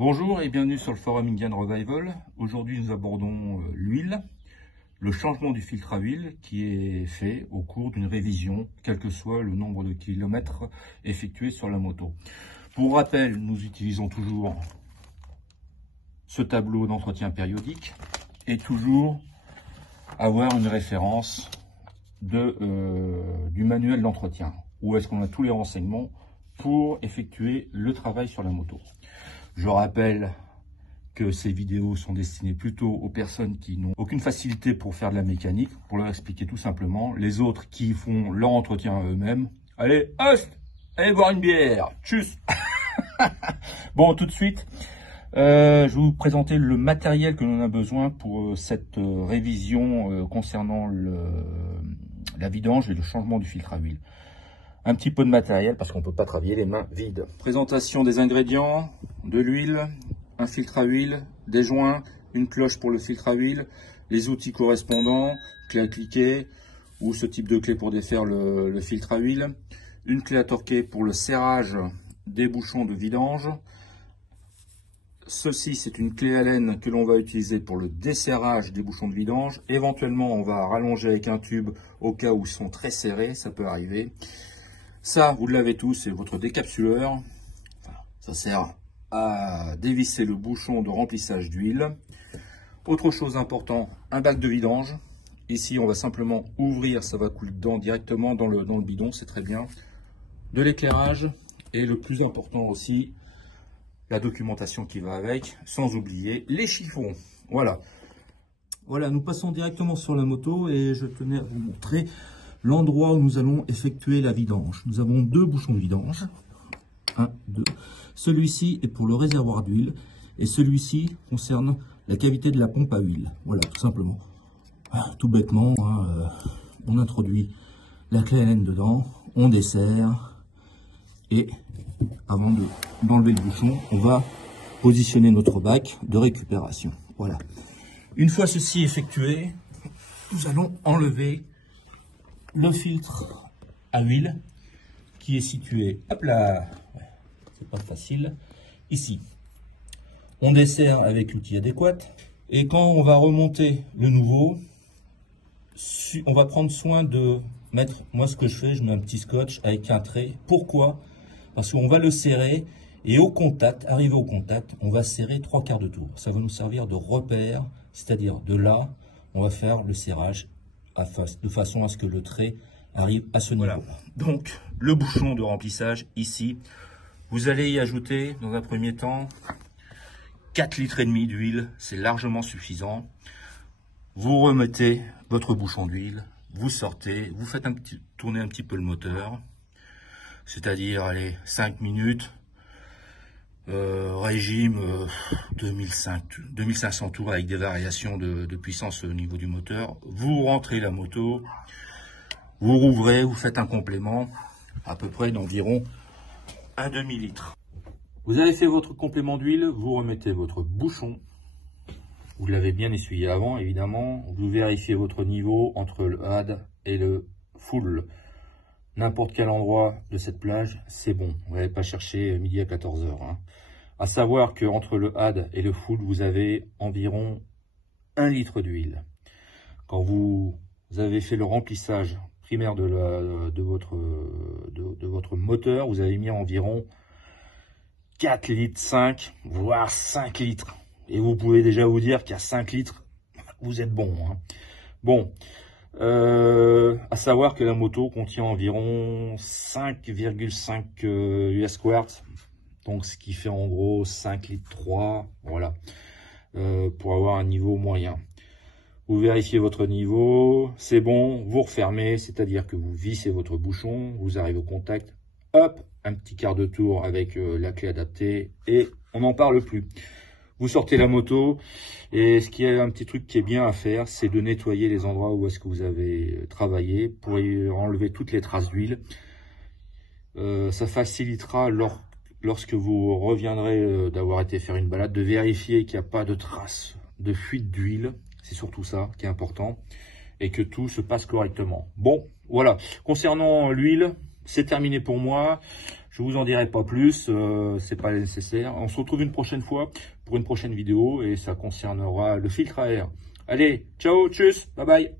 Bonjour et bienvenue sur le forum Indian Revival. Aujourd'hui nous abordons l'huile, le changement du filtre à huile qui est fait au cours d'une révision, quel que soit le nombre de kilomètres effectués sur la moto. Pour rappel, nous utilisons toujours ce tableau d'entretien périodique et toujours avoir une référence du manuel d'entretien, où est-ce qu'on a tous les renseignements pour effectuer le travail sur la moto. Je rappelle que ces vidéos sont destinées plutôt aux personnes qui n'ont aucune facilité pour faire de la mécanique, pour leur expliquer tout simplement. Les autres qui font leur entretien eux-mêmes, allez, host, allez boire une bière, tchuss. Bon, tout de suite, je vais vous présenter le matériel que l'on a besoin pour cette révision concernant la vidange et le changement du filtre à huile. Un petit peu de matériel parce qu'on ne peut pas travailler les mains vides. Présentation des ingrédients, de l'huile, un filtre à huile, des joints, une cloche pour le filtre à huile, les outils correspondants, clé à cliquer ou ce type de clé pour défaire le filtre à huile, une clé à torquer pour le serrage des bouchons de vidange. Ceci, c'est une clé Allen que l'on va utiliser pour le desserrage des bouchons de vidange. Éventuellement, on va rallonger avec un tube au cas où ils sont très serrés, ça peut arriver. Ça, vous l'avez tous, c'est votre décapsuleur. Ça sert à dévisser le bouchon de remplissage d'huile. Autre chose importante, un bac de vidange. Ici, on va simplement ouvrir, ça va couler dedans directement dans le bidon, c'est très bien. De l'éclairage et le plus important aussi, la documentation qui va avec, sans oublier les chiffons. Voilà. Voilà, nous passons directement sur la moto et je tenais à vous montrer l'endroit où nous allons effectuer la vidange. Nous avons deux bouchons de vidange. 1, 2. Celui-ci est pour le réservoir d'huile et celui-ci concerne la cavité de la pompe à huile. Voilà, tout simplement. Tout bêtement, on introduit la clé Allen dedans, on dessert et avant d'enlever le bouchon, on va positionner notre bac de récupération. Voilà. Une fois ceci effectué, nous allons enlever le filtre à huile qui est situé, hop là, c'est pas facile, ici. On dessert avec l'outil adéquat et quand on va remonter le nouveau, on va prendre soin de mettre, moi ce que je fais, je mets un petit scotch avec un trait. Pourquoi? Parce qu'on va le serrer et au contact, arrivé au contact, on va serrer 3/4 de tour. Ça va nous servir de repère, c'est-à-dire de là, on va faire le serrage de façon à ce que le trait arrive à ce niveau. Voilà. Donc, le bouchon de remplissage ici, vous allez y ajouter dans un premier temps 4,5 litres d'huile, c'est largement suffisant. Vous remettez votre bouchon d'huile, vous sortez, vous faites tourner un petit peu le moteur, c'est-à-dire, allez, 5 minutes, régime 2500 tours avec des variations de puissance au niveau du moteur. Vous rentrez la moto, vous rouvrez, vous faites un complément à peu près d'environ un demi-litre. Vous avez fait votre complément d'huile, vous remettez votre bouchon. Vous l'avez bien essuyé avant, évidemment. Vous vérifiez votre niveau entre le had et le full. N'importe quel endroit de cette plage, c'est bon. Vous n'allez pas chercher midi à 14 h. Hein. À savoir qu'entre le had et le full, vous avez environ 1 litre d'huile. Quand vous avez fait le remplissage primaire de votre moteur, vous avez mis environ 4,5 litres, voire 5 litres. Et vous pouvez déjà vous dire qu'à 5 litres, vous êtes bon. Hein. Bon, à savoir que la moto contient environ 5,5 US quarts, donc ce qui fait en gros 5 litres 3, voilà, pour avoir un niveau moyen. Vous vérifiez votre niveau, c'est bon, vous refermez, c'est-à-dire que vous vissez votre bouchon, vous arrivez au contact, hop, un petit quart de tour avec la clé adaptée et on n'en parle plus. Vous sortez la moto et ce qui est un petit truc qui est bien à faire, c'est de nettoyer les endroits où est-ce que vous avez travaillé pour enlever toutes les traces d'huile. Ça facilitera lorsque vous reviendrez d'avoir été faire une balade, de vérifier qu'il n'y a pas de traces de fuite d'huile. C'est surtout ça qui est important et que tout se passe correctement. Bon, voilà. Concernant l'huile, c'est terminé pour moi. Je vous en dirai pas plus, c'est pas nécessaire. On se retrouve une prochaine fois pour une prochaine vidéo et ça concernera le filtre à air. Allez, ciao, tchuss, bye bye.